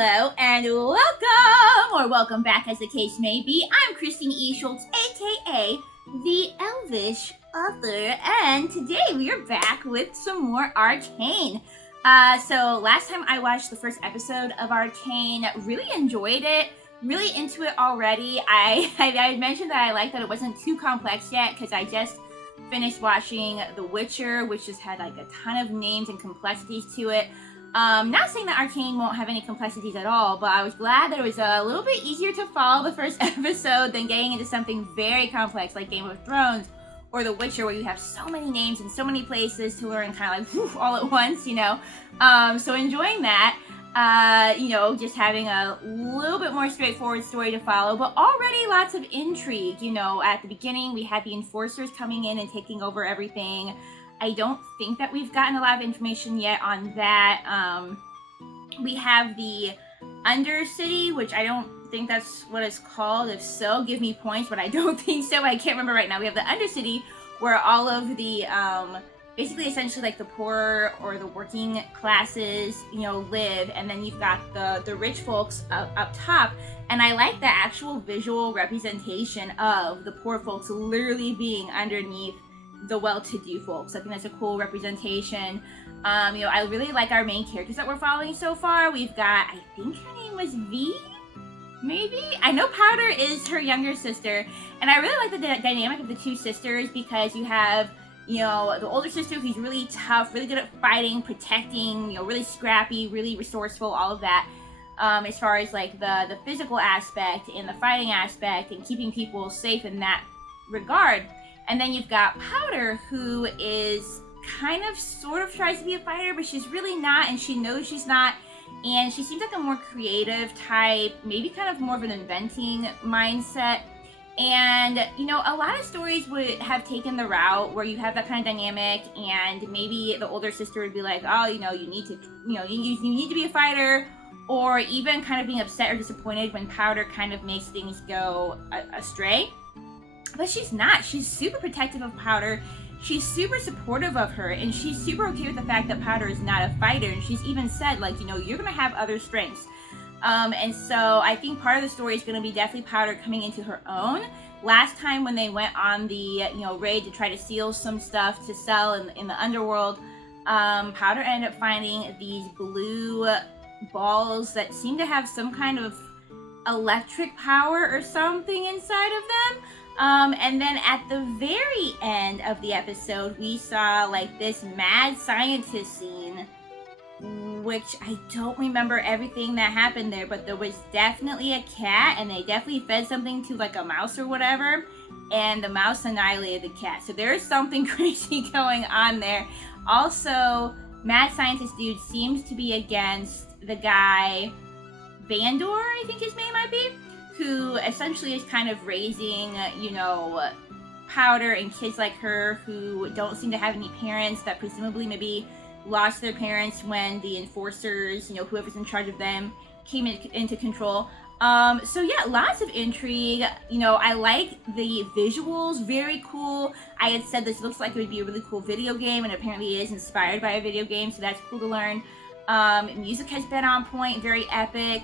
Hello and welcome, or welcome back as the case may be. I'm Christine E. Schulze, aka the Elvish Author, and today we are back with some more Arcane. So last time I watched the first episode of Arcane, really enjoyed it, really into it already. I mentioned that I liked that it wasn't too complex yet because I just finished watching The Witcher, which just had like a ton of names and complexities to it. Not saying that Arcane won't have any complexities at all, but I was glad that it was a little bit easier to follow the first episode than getting into something very complex like Game of Thrones or The Witcher, where you have so many names and so many places to learn kind of like whew, all at once, you know. So enjoying that, just having a little bit more straightforward story to follow, but already lots of intrigue. You know, at the beginning we had the enforcers coming in and taking over everything. I don't think that we've gotten a lot of information yet on that. We have the Undercity, which I don't think that's what it's called. If so, give me points, but I don't think so. I can't remember right now. We have the Undercity, where all of the, basically essentially like the poor or the working classes, live. And then you've got the rich folks up top. And I like the actual visual representation of the poor folks literally being underneath the well-to-do folks. I think that's a cool representation. I really like our main characters that we're following so far. We've got, I think her name was V, maybe? I know Powder is her younger sister, and I really like the dynamic of the two sisters because you have, the older sister who's really tough, really good at fighting, protecting, really scrappy, really resourceful, all of that. As far as like the physical aspect and the fighting aspect and keeping people safe in that regard. And then you've got Powder, who is kind of sort of tries to be a fighter, but she's really not, and she knows she's not. And she seems like a more creative type, maybe kind of more of an inventing mindset. And, a lot of stories would have taken the route where you have that kind of dynamic, and maybe the older sister would be like, oh, you need to, you need to be a fighter, or even kind of being upset or disappointed when Powder kind of makes things go astray. But she's not. She's super protective of Powder. She's super supportive of her, and she's super okay with the fact that Powder is not a fighter. And she's even said, like, you're going to have other strengths. And so I think part of the story is going to be definitely Powder coming into her own. Last time when they went on the, raid to try to steal some stuff to sell in the Underworld, Powder ended up finding these blue balls that seem to have some kind of electric power or something inside of them. And then at the very end of the episode, we saw like this mad scientist scene, which I don't remember everything that happened there, but there was definitely a cat, and they definitely fed something to like a mouse or whatever, and the mouse annihilated the cat. So there is something crazy going on there. Also, mad scientist dude seems to be against the guy, Vander, I think his name might be, who essentially is kind of raising, Powder and kids like her who don't seem to have any parents, that presumably maybe lost their parents when the enforcers, whoever's in charge of them, came into control. So yeah, lots of intrigue. I like the visuals, very cool. I had said this looks like it would be a really cool video game, and apparently it is inspired by a video game, so that's cool to learn. Music has been on point, very epic.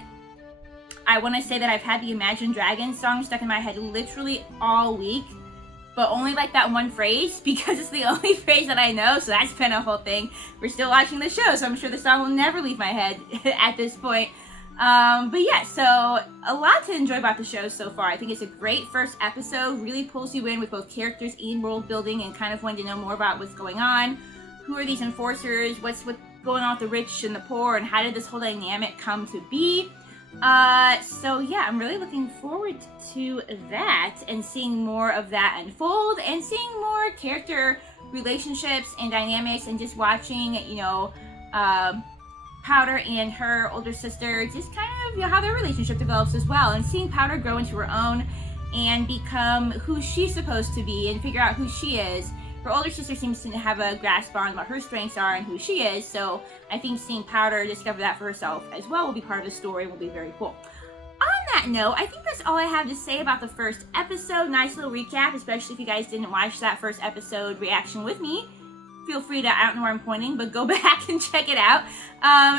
I want to say that I've had the Imagine Dragons song stuck in my head literally all week, but only like that one phrase because it's the only phrase that I know, so that's been a whole thing. We're still watching the show, so I'm sure the song will never leave my head at this point. But yeah, so a lot to enjoy about the show so far. I think it's a great first episode, really pulls you in with both characters and world building and kind of wanting to know more about what's going on. Who are these enforcers? What's going on with the rich and the poor, and how did this whole dynamic come to be? So yeah, I'm really looking forward to that and seeing more of that unfold and seeing more character relationships and dynamics and just watching, Powder and her older sister, just kind of how their relationship develops as well, and seeing Powder grow into her own and become who she's supposed to be and figure out who she is. Her older sister seems to have a grasp on what her strengths are and who she is, so I think seeing Powder discover that for herself as well will be part of the story and will be very cool. On that note, I think that's all I have to say about the first episode. Nice little recap, especially if you guys didn't watch that first episode reaction with me. feel free to, I don't know where I'm pointing, but go back and check it out.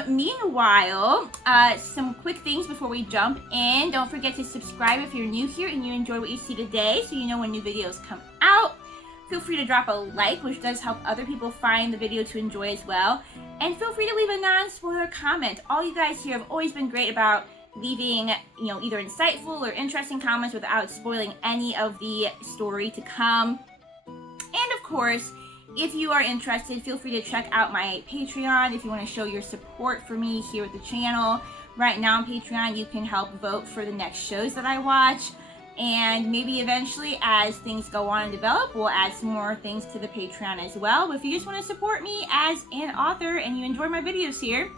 Meanwhile, some quick things before we jump in. Don't forget to subscribe if you're new here and you enjoy what you see today, so you know when new videos come out. Feel free to drop a like, which does help other people find the video to enjoy as well. And feel free to leave a non-spoiler comment. All you guys here have always been great about leaving, you know, either insightful or interesting comments without spoiling any of the story to come. And of course, if you are interested, feel free to check out my Patreon if you want to show your support for me here at the channel. Right now on Patreon, you can help vote for the next shows that I watch. And maybe eventually, as things go on and develop, we'll add some more things to the Patreon as well. But if you just want to support me as an author and you enjoy my videos here,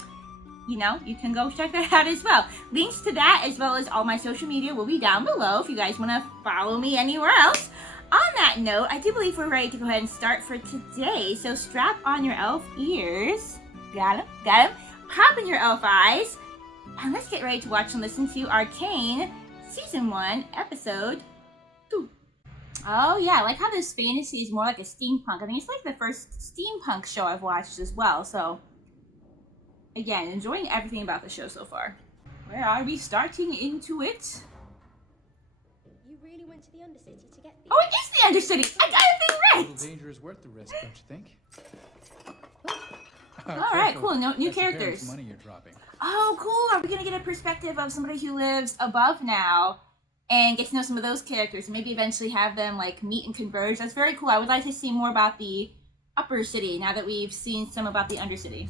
you know, you can go check that out as well. Links to that, as well as all my social media, will be down below if you guys want to follow me anywhere else. On that note, I do believe we're ready to go ahead and start for today. So strap on your elf ears. Got him. Pop in your elf eyes. And let's get ready to watch and listen to Arcane Season 1, Episode 2. Oh yeah, I like how this fantasy is more like a steampunk. I think it's like the first steampunk show I've watched as well. So, again, enjoying everything about the show so far. Where are we starting into it? You really went to the Undercity to get these? Oh, it is the Undercity! I got everything A right! little danger is worth the risk, don't you think? Alright, cool. No, new characters. Money you're dropping. Oh, cool. Are we going to get a perspective of somebody who lives above now and get to know some of those characters and maybe eventually have them, like, meet and converge? That's very cool. I would like to see more about the upper city now that we've seen some about the Undercity.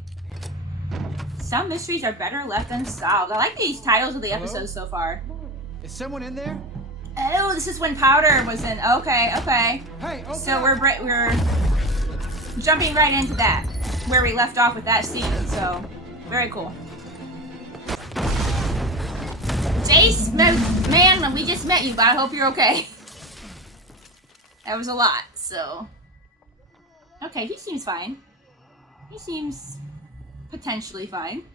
Some mysteries are better left unsolved. I like these titles of the episodes so far. Is someone in there? Oh, this is when Powder was in. Okay. Hey, okay. So we're jumping right into that, where we left off with that scene. So, very cool. Jayce, man, we just met you, but I hope you're okay. That was a lot, so. Okay, he seems fine. He seems potentially fine.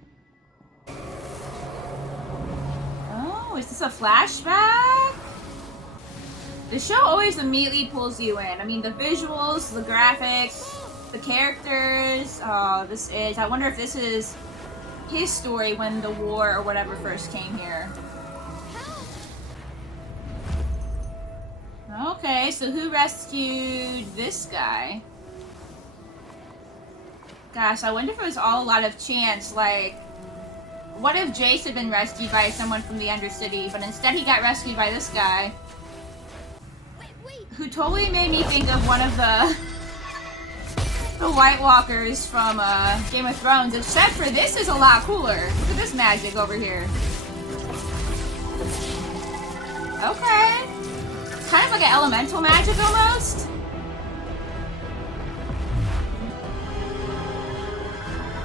Oh, is this a flashback? The show always immediately pulls you in. I mean, the visuals, the graphics, the characters. Oh, this is. I wonder if this is his story when the war or whatever first came here. Okay, so who rescued this guy? Gosh, I wonder if it was all a lot of chance. Like, what if Jayce had been rescued by someone from the Undercity, but instead he got rescued by this guy? Who totally made me think of one of the White Walkers from Game of Thrones, except for this is a lot cooler. Look at this magic over here. Okay. Kind of like an elemental magic almost.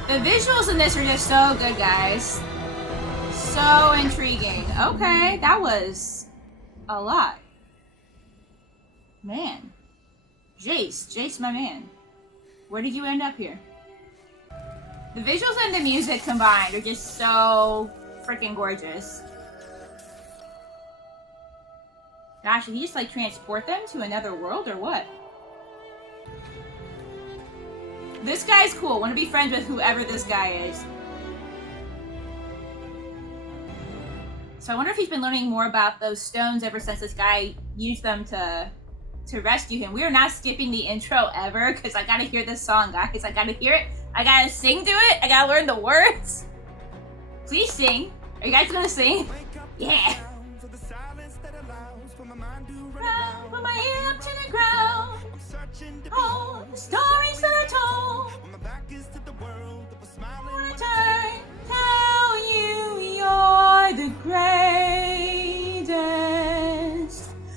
The visuals in this are just so good, guys. So intriguing. Okay, that was a lot. Man. Jayce, my man. Where did you end up here? The visuals and the music combined are just so freaking gorgeous. Gosh, did he just like transport them to another world or what? This guy's cool. Want to be friends with whoever this guy is. So I wonder if he's been learning more about those stones ever since this guy used them to rescue him. We are not skipping the intro ever because I gotta hear this song, guys. I gotta hear it. I gotta sing to it. I gotta learn the words. Please sing. Are you guys gonna sing? Yeah. Put my ear up to the ground. All the stories that I told. Return, tell you you're the greatest.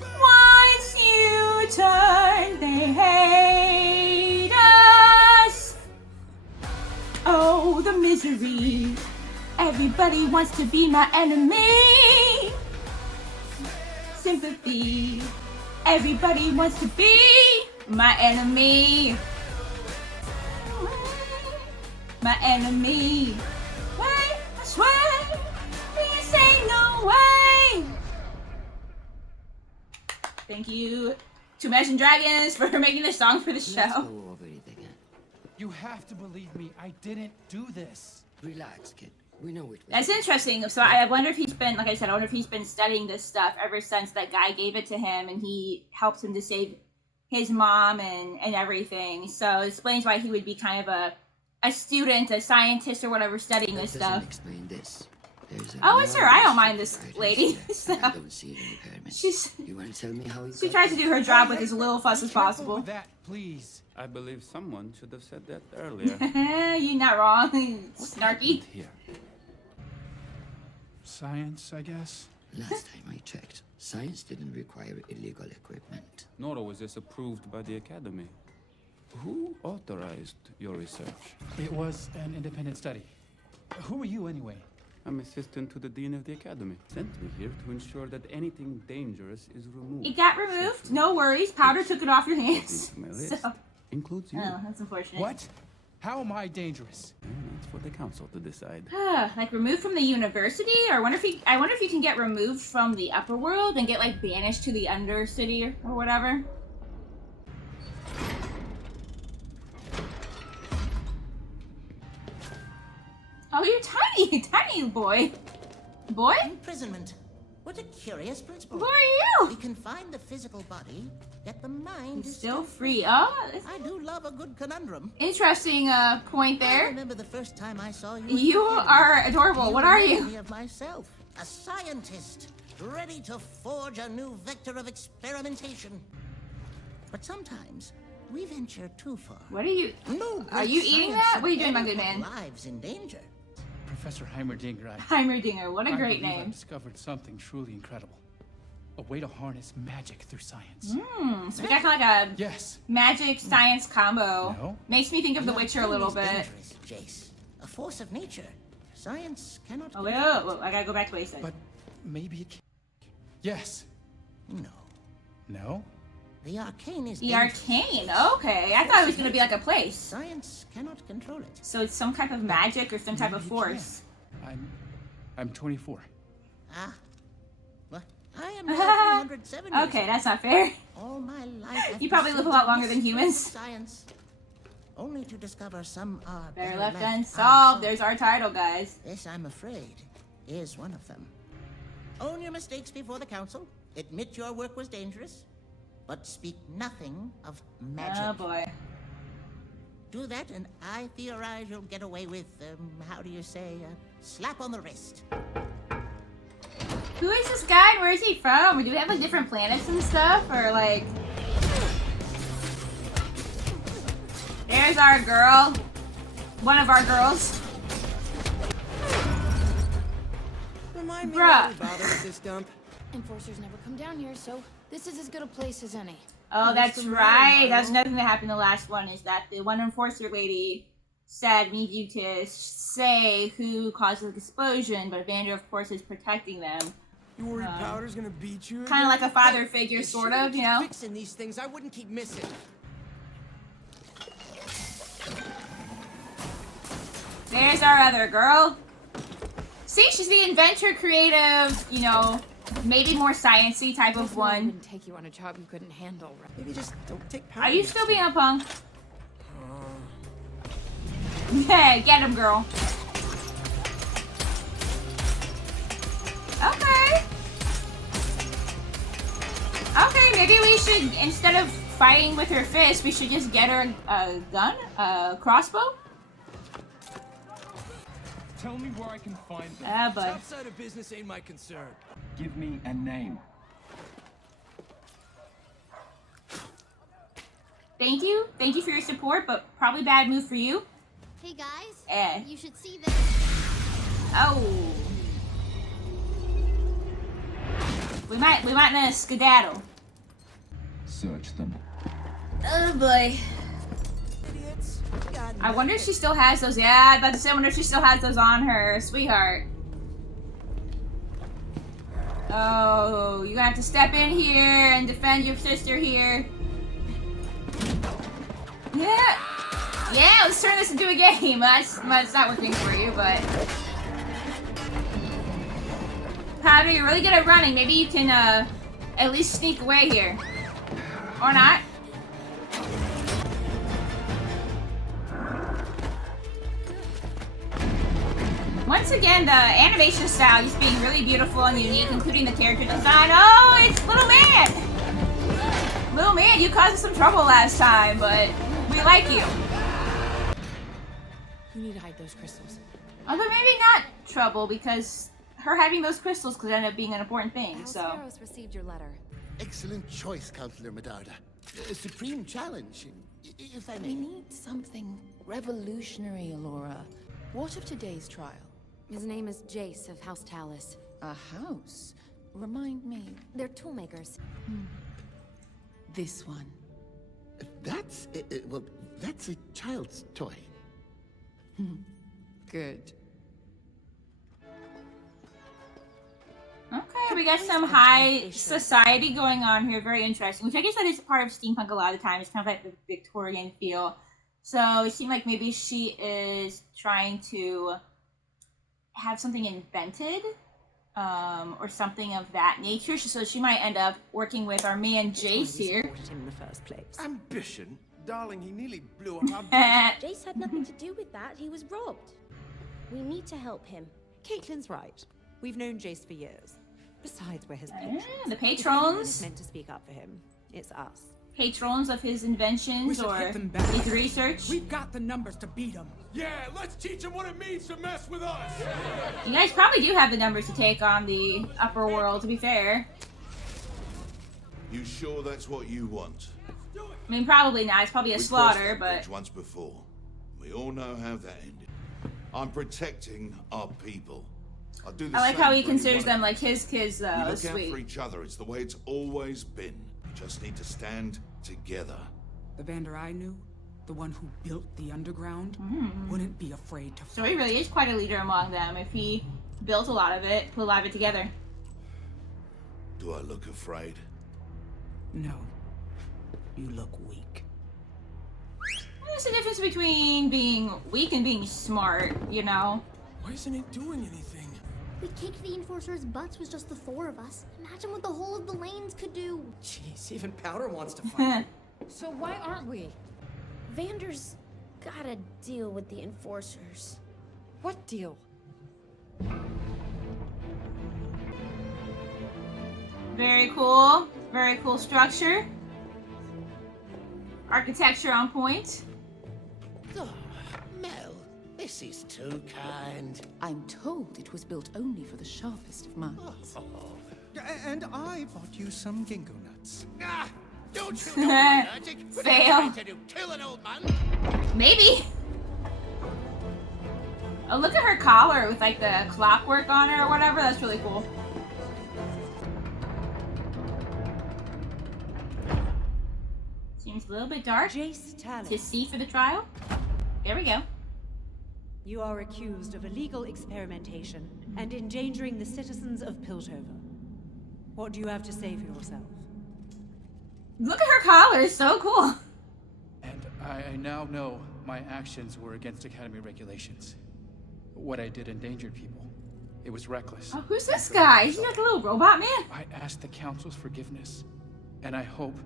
Once you turn, they hate us. Oh, the misery. Everybody wants to be my enemy. Sympathy. Everybody wants to be my enemy. My enemy. Wait, I swear, please say no way. Thank you to Imagine Dragons for making this song for the show. Let's go over it again. You have to believe me. I didn't do this. Relax, kid. We know it. That's interesting. So I wonder if he's been, like I said, I wonder if he's been studying this stuff ever since that guy gave it to him and he helped him to save his mom and everything. So it explains why he would be kind of a student, a scientist or whatever studying this stuff. Explain this. Oh, it's her. I don't mind this lady. So, I don't see any pyramids. You want to tell me how she tries to do her job with as little fuss as possible. With that, please. I believe someone should have said that earlier. You're not wrong. Snarky. Here. Science, I guess. Last time I checked, science didn't require illegal equipment. Nor was this approved by the Academy. Who authorized your research? It was an independent study. Who are you, anyway? I'm assistant to the Dean of the Academy. Sent me here to ensure that anything dangerous is removed. It got removed. No worries. Powder took it off your hands. My list So, includes you. oh, that's unfortunate. What? How am I dangerous? That's for the council to decide. Like removed from the university, or I wonder if you can get removed from the upper world and get like banished to the Undercity or whatever. Oh, you're tiny, tiny boy. Boy? Imprisonment. What a curious principle. Who are We you? can find the physical body, yet the mind He's is still free. Oh, I do love a good conundrum. interesting point I there. remember the first time I saw you. You are adorable. What are reminded you? me of myself, a scientist, ready to forge a new vector of experimentation. But sometimes we venture too far. What are you? No, Are great you eating science that? should What are you doing, my ever good put man? Lives in danger. Professor Heimerdinger, Heimerdinger. What a I great believe I've name. discovered something truly incredible. A way to harness magic through science. So we got kind of like a Yes. magic science combo. No. Makes me think of The The Witcher a Arcane little is bit. dangerous, Jayce. A force of nature. Science cannot. Oh, wait, I gotta go back to what he said. But maybe it can. Yes. No. No? The Arcane is The dangerous. Arcane. Okay, I thought it was gonna be like a place. Science cannot control it. So it's some type of magic or some type of Maybe it can. force. I'm 24. Ah. What? I am now 370. Okay, that's not fair. All my life. I've You probably live a pursued lot the longer than mysteries of humans. Science, only to discover some are Better better left left unsolved. There's our title, guys. This, I'm afraid, is one of them. Own your mistakes before the council. Admit your work was dangerous, but speak nothing of magic. Oh boy. Do that, and I theorize you'll get away with, how do you say, slap on the wrist. Who is this guy? Where is he from? Or do we have like different planets and stuff? Or like... There's our girl. One of our girls. Remind me Bruh. why we bother with this dump. Enforcers never come down here, so this is as good a place as any. Oh, What's that's the matter, right. That's Milo? another thing that happened in the last one is that the one enforcer lady said we need you to say who caused the explosion, but Vander, of course, is protecting them. You worried Powder's gonna beat you? Kind of like a father figure, If she sort didn't of, you keep know? Fixing these things, I wouldn't keep missing. There's our other girl. See, she's the inventor, creative, you know, maybe more sciencey type of I one. wouldn't take you on a job you couldn't handle, right? Maybe just don't take Powder. Are you next still time. being a punk? Hey, get him, girl. Okay. Okay, maybe we should, instead of fighting with her fist, we should just get her a gun? A crossbow? Tell me where I can find them. Ah, bud. Outside of business ain't my concern. Give me a name. Thank you. Thank you for your support, but probably bad move for you. Hey guys, Eh. you should see this. Oh. We might not skedaddle. Search them. Oh boy. Idiots. God, I wonder if she still has those. Yeah, I was about to say, I wonder if she still has those on her, sweetheart. Oh, you're gonna have to step in here and defend your sister here. Yeah. Yeah, let's turn this into a game. That's not working for you, but... Powder, you're really good at running. Maybe you can, at least sneak away here. Or not. Once again, the animation style is being really beautiful and unique, including the character design. Oh, it's Little Man! Little Man, you caused us some trouble last time, but we like you. You need to hide those crystals. Although maybe not trouble, because her having those crystals could end up being an important thing, so. Sparrows received your letter. Excellent choice, Counselor Medarda. A supreme challenge, if I We may. need something revolutionary, Alora. What of today's trial? His name is Jayce of House Talus. A house? Remind me. They're toolmakers. This one. That's, well, that's a child's toy. Good. Okay, we got some high society going on here. Very interesting. Which I guess that is a part of steampunk a lot of the time. It's kind of like the Victorian feel. So it seemed like maybe she is trying to have something invented, or something of that nature. So she might end up working with our man Jayce here. Him in the first place. Ambition? Darling, he nearly blew up our Jayce had nothing to do with that. He was robbed. We need to help him. Caitlyn's right. We've known Jayce for years. Besides, we're his patrons. The If anyone is patrons. meant to speak up for him, it's us. Patrons of his We inventions should or hit them back. his research. We've got the numbers to beat him. Yeah, let's teach him what it means to mess with us. You guys probably do have the numbers to take on the upper world, to be fair. You sure that's what you want? I mean, probably not. It's probably a We slaughter, crossed that but... bridge once before. We all know how that ended. I'm protecting our people. I'll do the I like same how he for anyone considers them else. like his kids, though. We That's look out sweet. for each other. It's the way it's always been. We just need to stand together. The Vander I knew, the one who built the underground, wouldn't be afraid to So he really is quite a leader among them. If he built a lot of it, put a lot of it together. Do I look afraid? No. You look weak. There's a difference between being weak and being smart, you know? Why isn't it doing anything? We kicked the enforcers' butts with just the four of us. Imagine what the whole of the lanes could do. Jeez, even Powder wants to fight. So why aren't we? Vander's gotta deal with the enforcers. What deal? Very cool. Very cool structure. Architecture on point. Oh, Mel, this is too kind. I'm told it was built only for the sharpest of minds. And I bought you some ginkgo nuts. Ah, don't you know I'm allergic? What are you Fail. trying to do? Kill an old man? Maybe. Oh, look at her collar with like the clockwork on her or whatever. That's really cool. Seems a little bit dark Jayce to Talus. see for the trial. There we go. You are accused of illegal experimentation and endangering the citizens of Piltover. What do you have to say for yourself? Look at her collar. It's so cool. And I now know my actions were against Academy regulations. What I did endangered people. It was reckless. Oh, who's this guy? Isn't that the little robot man? I asked the Council's forgiveness, and I hope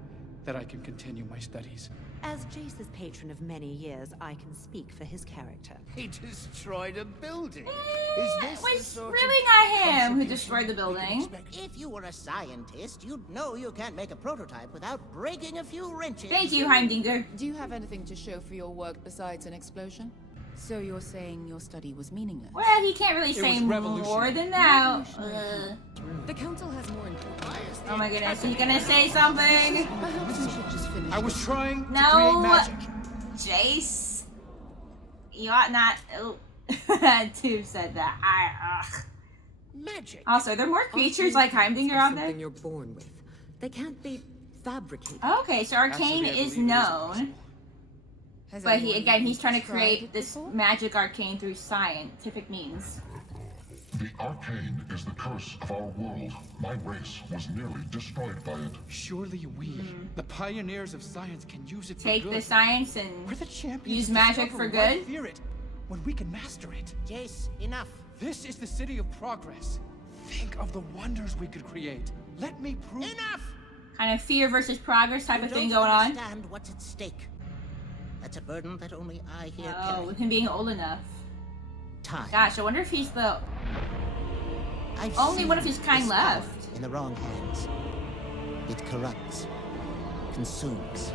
that I can continue my studies. As Jayce's patron of many years, I can speak for his character. He destroyed a building. It was really not him who destroyed the building. If you were a scientist, you'd know you can't make a prototype without breaking a few wrenches. Thank you, Heimerdinger. Do you have anything to show for your work besides an explosion? So you're saying your study was meaningless? Well, he can't really say more than that. The council has more important. Oh my goodness, he's gonna say something. Perhaps we should just finish. I was trying to create No, magic. Jace. You ought not to have said that. Magic. Also, are there more creatures like Heimerdinger out there? Something you're born with. They can't be fabricated. Okay, so Arcane Actually, I is believe it known. possible. But he's trying to create this magic arcane through scientific means. The Arcane is the curse of our world. My race was nearly destroyed by it. Surely we, the pioneers of science, can use it Take for the good. science and We're the champions. use to magic discover for why good. Fear it when we can master it. Jayce, enough. This is the city of progress. Think of the wonders we could create. Let me prove. Enough! Kind of fear versus progress type You of thing don't going on. understand what's at stake. That's a burden that only I here Oh, carry. with him being old enough. time. Gosh, I wonder if he's the I've only seen one of his kind this power left. in the wrong hands. It corrupts, consumes,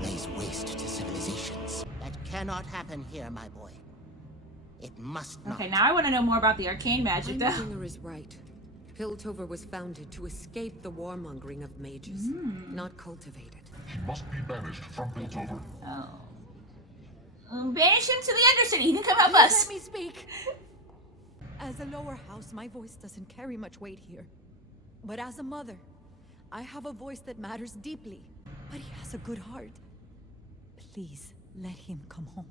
lays waste to civilizations. That cannot happen here, my boy. It must not. Okay, now I want to know more about the arcane magic, though. Heimerdinger is right. Piltover was founded to escape the warmongering of mages, not cultivated. He must be banished from Piltover. Oh. Banish him to the Undercity. He can come help us. Let me speak. As a lower house, my voice doesn't carry much weight here. But as a mother, I have a voice that matters deeply. But he has a good heart. Please, let him come home.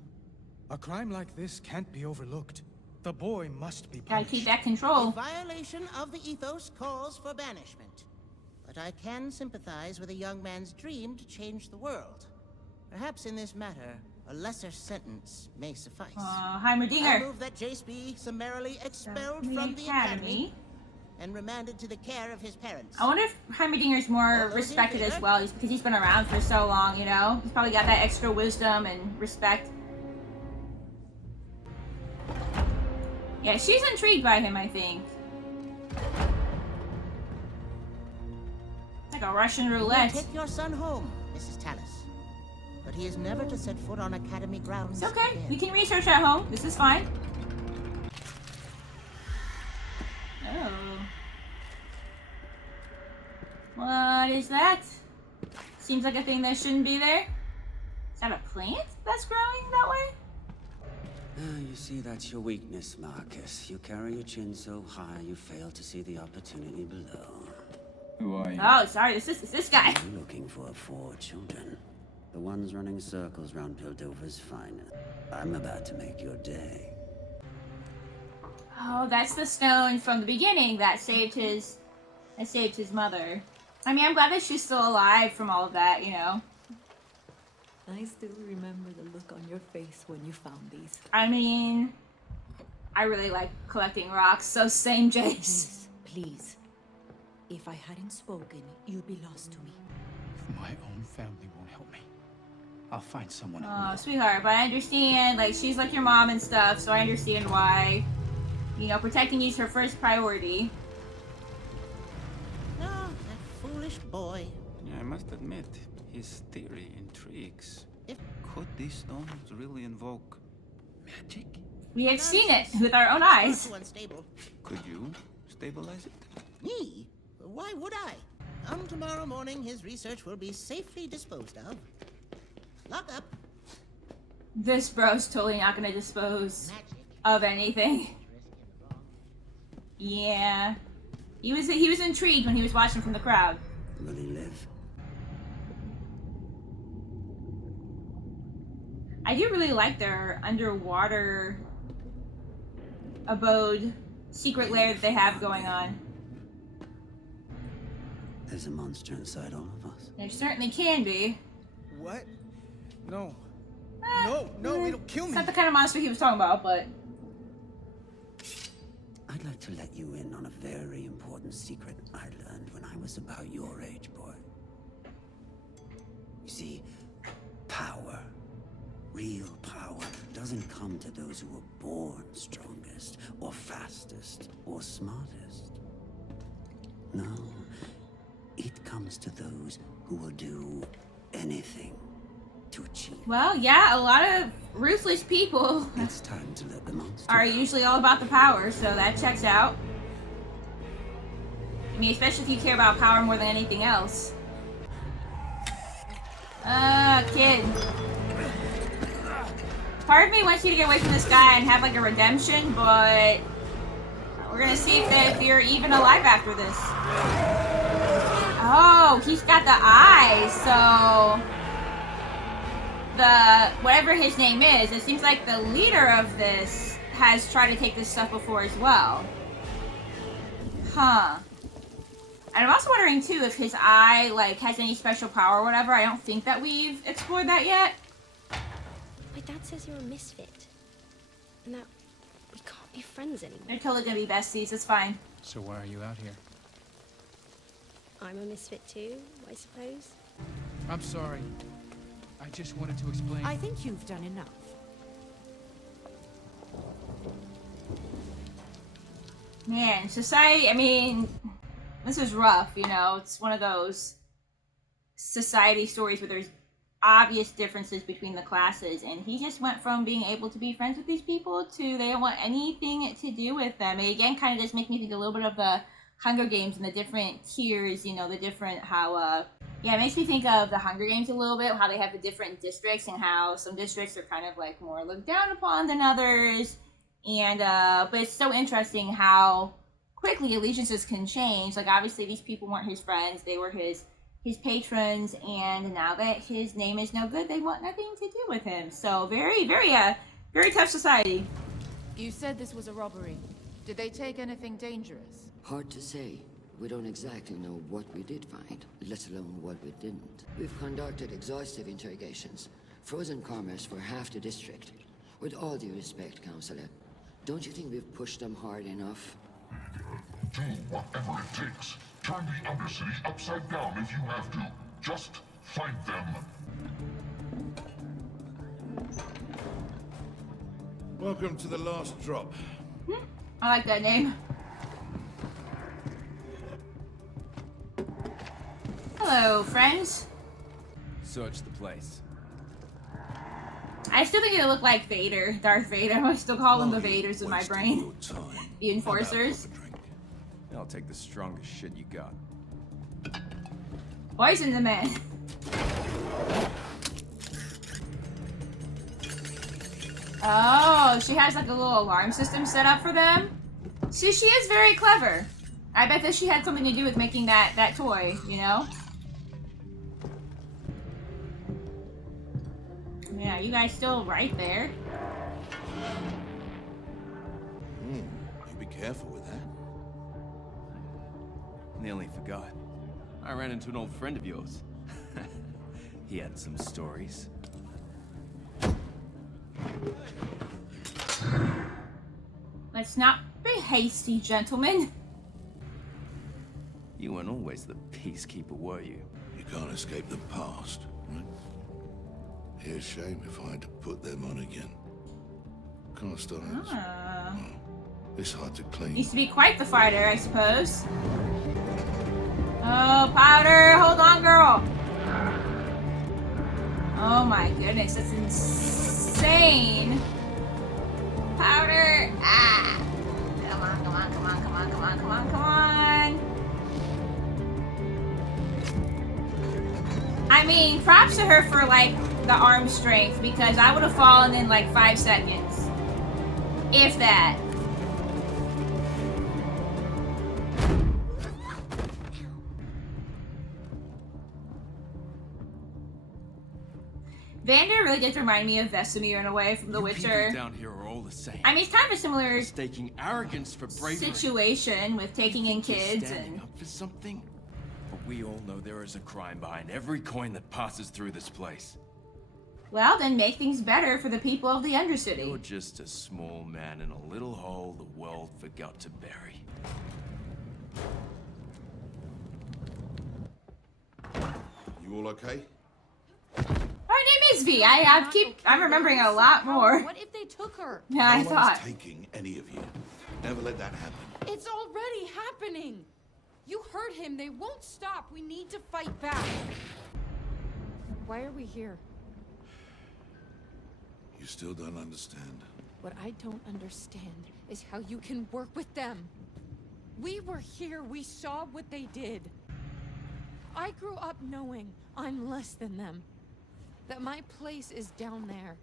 A crime like this can't be overlooked. The boy must be Gotta punished. keep that control. A violation of the ethos calls for banishment. But I can sympathize with a young man's dream to change the world. Perhaps in this matter, a lesser sentence may suffice. Heimerdinger. I move that Jayce be summarily expelled from the academy and remanded to the care of his parents. I wonder if Heimerdinger's more respected as well, just because he's been around for so long, you know? He's probably got that extra wisdom and respect. Yeah, she's intrigued by him, I think. Like a Russian roulette. Take your son home, Mrs. Tallis. But he is never to set foot on academy grounds. It's okay. again. You can research at home. This is fine. Oh. What is that? Seems like a thing that shouldn't be there. Is that a plant that's growing that way? You see, that's your weakness, Marcus. You carry your chin so high, you fail to see the opportunity below. Who are you? Oh, sorry. This is this guy. You're looking for 4 children. The ones running circles round Piltover's finest. I'm about to make your day. Oh, that's the stone from the beginning that saved his mother. I mean, I'm glad that she's still alive from all of that, you know. I still remember the look on your face when you found these. I mean, I really like collecting rocks, so same Jayce. Please. If I hadn't spoken, you'd be lost to me. If my own family won't help me, I'll find someone who Oh, will. sweetheart, but I understand, like, she's like your mom and stuff, so I understand why, you know, protecting you is her first priority. Ah, that foolish boy. Yeah, I must admit, his theory intrigues. Could these stones really invoke magic? We have seen it with our own eyes. Too unstable. Could you stabilize it? Me? Why would I? Come tomorrow morning, his research will be safely disposed of. Lock up. This bro's totally not gonna dispose of anything. Yeah. He was intrigued when he was watching from the crowd. Will he live? I do really like their underwater abode, secret lair that they have going on. There's a monster inside all of us. There certainly can be. What? No. No, it'll kill me. It's not the kind of monster he was talking about, but... I'd like to let you in on a very important secret I learned when I was about your age, boy. You see, power, real power, doesn't come to those who are born strongest, or fastest, or smartest. No, it comes to those who will do anything to achieve. Well, yeah, a lot of ruthless people It's time to let the monster are usually all about the power, so that checks out. I mean, especially if you care about power more than anything else. Kid. Part of me wants you to get away from this guy and have like a redemption, but we're gonna see if you're even alive after this. Oh, he's got the eyes, so whatever his name is, it seems like the leader of this has tried to take this stuff before as well. Huh. And I'm also wondering too if his eye like has any special power or whatever. I don't think that we've explored that yet. My dad says you're a misfit. And that we can't be friends anymore. They're totally gonna be besties, it's fine. So why are you out here? I'm a misfit too, I suppose. I'm sorry. I just wanted to explain. I think you've done enough. Man, society, I mean, this is rough, you know? It's one of those society stories where there's obvious differences between the classes, and he just went from being able to be friends with these people to they don't want anything to do with them. And again, kind of just make me think a little bit of the Hunger Games and the different tiers, you know, the different how, yeah, it makes me think of the Hunger Games a little bit, how they have the different districts and how some districts are kind of like more looked down upon than others. And, but it's so interesting how quickly allegiances can change. Like, obviously, these people weren't his friends, they were his patrons, and now that his name is no good, they want nothing to do with him. So, very, very tough society. You said this was a robbery. Did they take anything dangerous? Hard to say. We don't exactly know what we did find, let alone what we didn't. We've conducted exhaustive interrogations, frozen commerce for half the district. With all due respect, Counselor, don't you think we've pushed them hard enough? Do whatever it takes. Turn the Undercity upside down if you have to. Just find them. Welcome to the last drop. I like that name. Hello, friends. Search the place. I still think it looked like Vader, Darth Vader. I still call them the Vaders in my brain. The Enforcers. I'll take the strongest shit you got. Poison the man. Oh, she has like a little alarm system set up for them. See, she is very clever. I bet that she had something to do with making that toy, you know? Yeah, you guys still right there. You be careful with that. Nearly forgot. I ran into an old friend of yours. He had some stories. Let's not be hasty, gentlemen. You weren't always the peacekeeper, were you? You can't escape the past, right? It'd be a shame if I had to put them on again. Cast irons. It's hard to clean. Used to be quite the fighter, I suppose. Oh, Powder! Hold on, girl! Oh my goodness, that's insane! Powder! Ah! Come on, come on, come on, come on, come on, come on, come on! I mean, props to her for, like, the arm strength, because I would have fallen in, like, 5 seconds. If that. Vander really did remind me of Vesemir in a way from The Witcher. Down here are all the same. I mean, it's kind of a similar Mistaking arrogance for bravery. situation with taking in kids Standing and... up for something? But we all know there is a crime behind every coin that passes through this place. Well, then make things better for the people of the Undercity. You're just a small man in a little hole the world forgot to bury. You all okay? Her name is V. I'm remembering a lot more. What if they took her? Yeah, I No thought. one's taking any of you. Never let that happen. It's already happening. You heard him. They won't stop. We need to fight back. Why are we here? You still don't understand. What I don't understand is how you can work with them. We were here. We saw what they did. I grew up knowing I'm less than them. That my place is down there.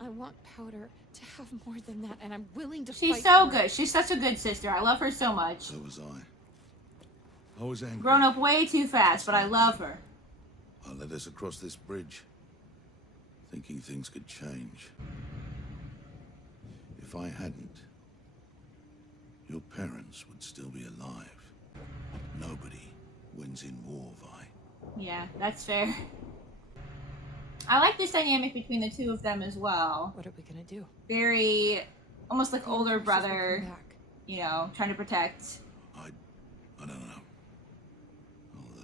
I want Powder to have more than that, and I'm willing to fight. She's so good. She's such a good sister. I love her so much. So was I. I was angry. Grown up way too fast, but I love her. I led us across this bridge, thinking things could change. If I hadn't, your parents would still be alive. Nobody wins in war, Vi. Yeah, that's fair. I like this dynamic between the two of them as well. What are we gonna do? Very, almost like older brother, you know, trying to protect. I don't know.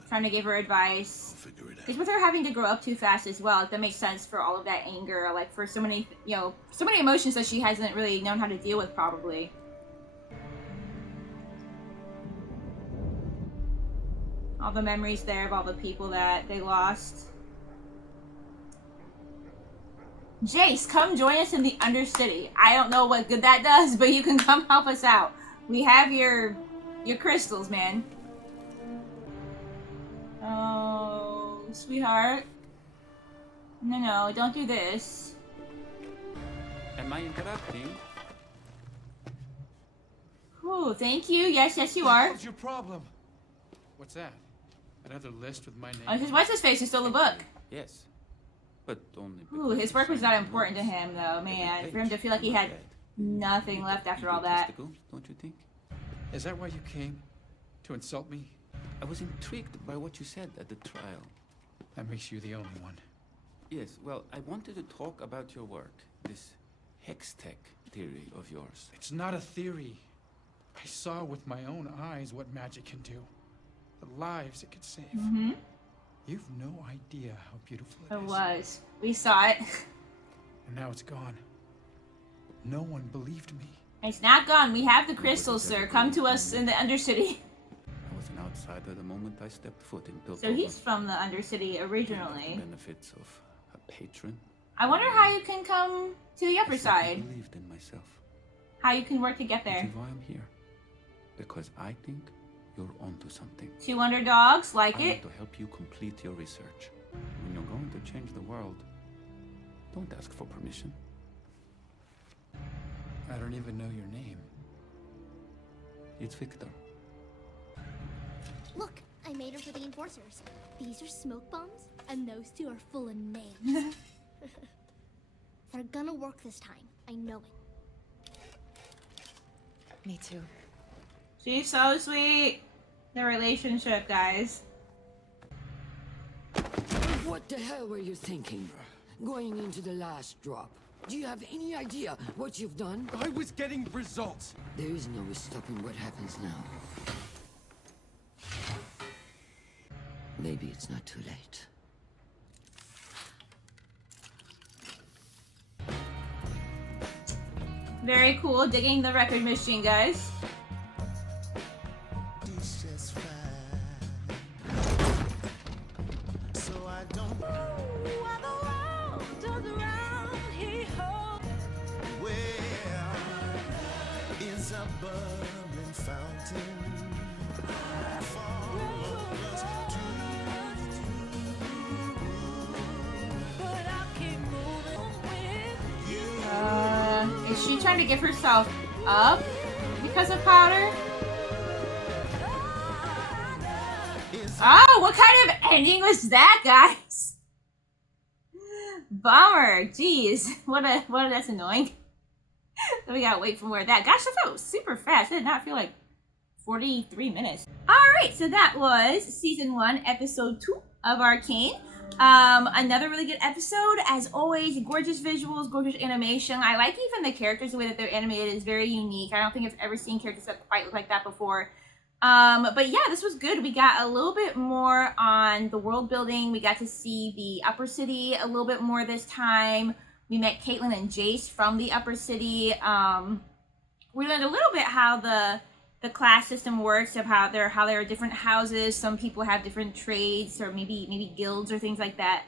Trying to give her advice. Because with her having to grow up too fast as well, that makes sense for all of that anger, like for so many, you know, so many emotions that she hasn't really known how to deal with, probably. All the memories there of all the people that they lost. Jayce, come join us in the Undercity. I don't know what good that does, but you can come help us out. We have your crystals, man. Oh, sweetheart. No, don't do this. Am I interrupting? Ooh, thank you. Yes, you are. What's your problem? What's that? Another list with my name? Oh, what's his face? He stole the book. Yes. But only. Ooh, his work was not important to him, though, man. For him to feel like he had nothing left after all that. Don't you think? Is that why you came? To insult me? I was intrigued by what you said at the trial. That makes you the only one. Yes, well, I wanted to talk about your work. This hextech theory of yours. It's not a theory. I saw with my own eyes what magic can do. The lives it could save. Mm-hmm. You've no idea how beautiful it is. It was. We saw it. And now it's gone. No one believed me. It's not gone. We have the crystals, sir. Come to us in the Undercity. I was an outsider the moment I stepped foot in Piltover. So he's from the Undercity originally. The benefits of a patron. I wonder how you can come to the upper side. I believed in myself. How you can work to get there. Which is why I'm here. Because I think you're onto something. 2 underdogs, like I it. want to help you complete your research. When you're going to change the world, don't ask for permission. I don't even know your name. It's Victor. Look, I made her for the enforcers. These are smoke bombs, and those 2 are full of names. They're gonna work this time. I know it. Me too. She's so sweet. The relationship, guys. What the hell were you thinking? Going into the last drop. Do you have any idea what you've done? I was getting results. There is no stopping what happens now. Maybe it's not too late. Very cool. Digging the record machine, guys. Is she trying to give herself up because of powder? Oh, what kind of ending was that, guys? Bummer. Jeez. That's annoying. We gotta wait for more of that. Gosh, that felt super fast. It did not feel like 43 minutes. Alright, so that was season 1, episode 2 of Arcane. Another really good episode. As always, gorgeous visuals, gorgeous animation. I like even the characters, the way that they're animated is very unique. I don't think I've ever seen characters that quite look like that before. But yeah, this was good. We got a little bit more on the world building. We got to see the upper city a little bit more this time. We met Caitlyn and Jayce from the upper city. We learned a little bit how the class system works, of how there are different houses. Some people have different trades, or maybe guilds or things like that.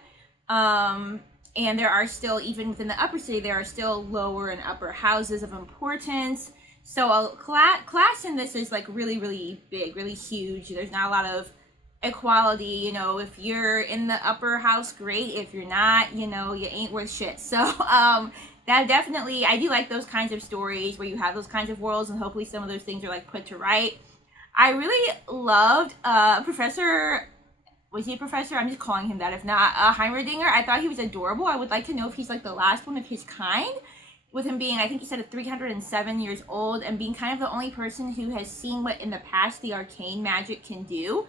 And there are still, even within the upper city, there are still lower and upper houses of importance. So a class in this is like really, really big, really huge. There's not a lot of equality. You know, if you're in the upper house, great. If you're not, you know, you ain't worth shit. So that definitely, I do like those kinds of stories where you have those kinds of worlds, and hopefully some of those things are like put to right. I really loved Professor, was he a professor? I'm just calling him that. If not, Heimerdinger. I thought he was adorable. I would like to know if he's like the last one of his kind, with him being, I think he said, 307 years old, and being kind of the only person who has seen what in the past the arcane magic can do.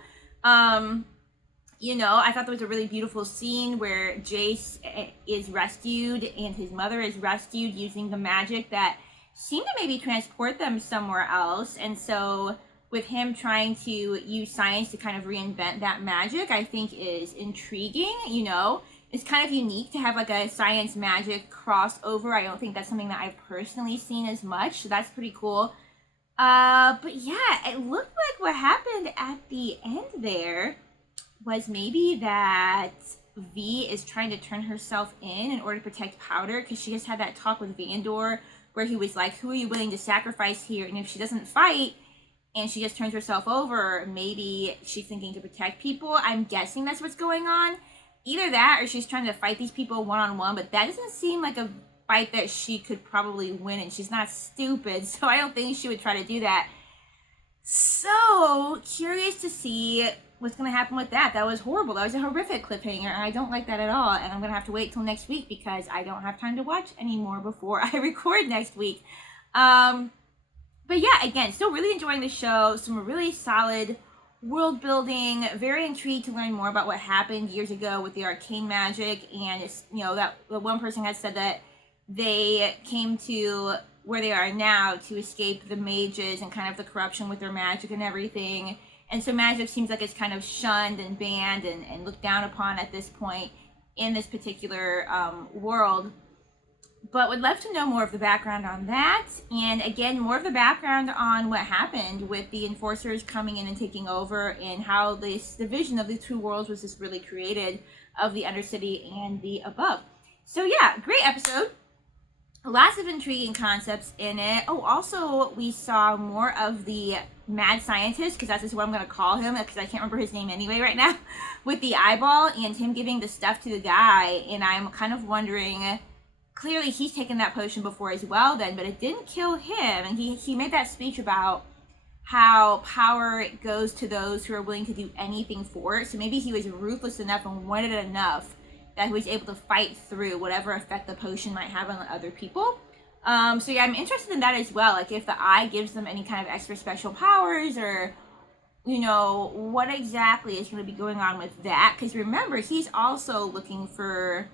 You know, I thought there was a really beautiful scene where Jayce is rescued and his mother is rescued using the magic that seemed to maybe transport them somewhere else. And so with him trying to use science to kind of reinvent that magic, I think is intriguing. You know, it's kind of unique to have like a science magic crossover. I don't think that's something that I've personally seen as much. So that's pretty cool. But yeah, it looked like what happened at the end there was maybe that V is trying to turn herself in order to protect Powder, because she just had that talk with Vander where he was like, who are you willing to sacrifice here? And if she doesn't fight and she just turns herself over, maybe she's thinking to protect people. I'm guessing that's what's going on. Either that or she's trying to fight these people one-on-one, but that doesn't seem like a fight that she could probably win, and she's not stupid, so I don't think she would try to do that. So curious to see what's going to happen with that. That was horrible. That was a horrific cliffhanger, and I don't like that at all, and I'm going to have to wait till next week because I don't have time to watch anymore before I record next week. But yeah, again, still really enjoying the show. Some really solid world building. Very intrigued to learn more about what happened years ago with the arcane magic, and it's, you know, that the one person had said that they came to where they are now to escape the mages and kind of the corruption with their magic and everything. And so magic seems like it's kind of shunned and banned and looked down upon at this point in this particular world. But would love to know more of the background on that. And again, more of the background on what happened with the enforcers coming in and taking over, and how this division of the two worlds was just really created, of the Undercity and the above. So yeah, great episode. Lots of intriguing concepts in it. Oh, also, we saw more of the mad scientist, because that's just what I'm going to call him, because I can't remember his name anyway right now, with the eyeball, and him giving the stuff to the guy. And I'm kind of wondering, clearly he's taken that potion before as well then, but it didn't kill him. And he made that speech about how power goes to those who are willing to do anything for it. So maybe he was ruthless enough and wanted it enough that he was able to fight through whatever effect the potion might have on other people. So yeah, I'm interested in that as well. Like if the eye gives them any kind of extra special powers, or, you know, what exactly is going to be going on with that. Because remember, he's also looking for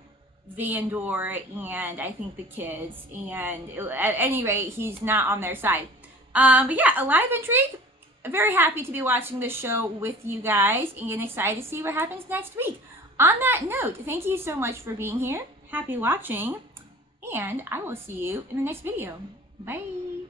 Vander and I think the kids. And at any rate, he's not on their side. But yeah, a lot of intrigue. I'm very happy to be watching this show with you guys, and excited to see what happens next week. On that note, thank you so much for being here. Happy watching, and I will see you in the next video. Bye.